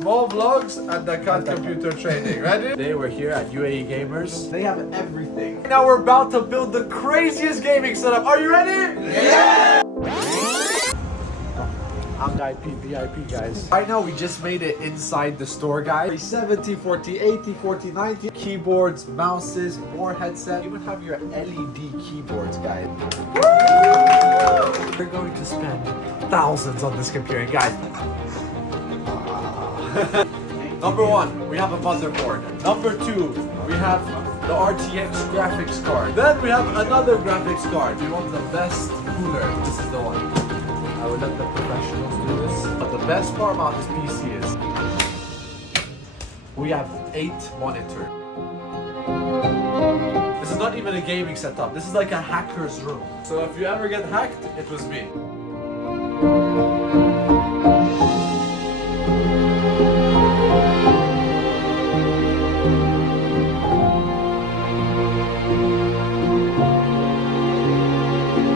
movlogs and the cut computer training. Ready? Today we're here at UAE Gamers. They have everything. Now we're about to build the craziest gaming setup. Are you ready? Yeah! I'm VIP, guys. Right now we just made it inside the store, guys. 70, 40, 80, 40, 90. Keyboards, mouses, more headset. You even have your LED keyboards, guys. Woo! We're going to spend thousands on this computer, guys. Number one, we have a motherboard. Number two, we have the RTX graphics card. Then we have another graphics card. We want the best cooler. This is the one. I would let the professionals do this. But the best part about this PC is we have 8 monitors. This is not even a gaming setup. This is like a hacker's room. So if you ever get hacked, it was me.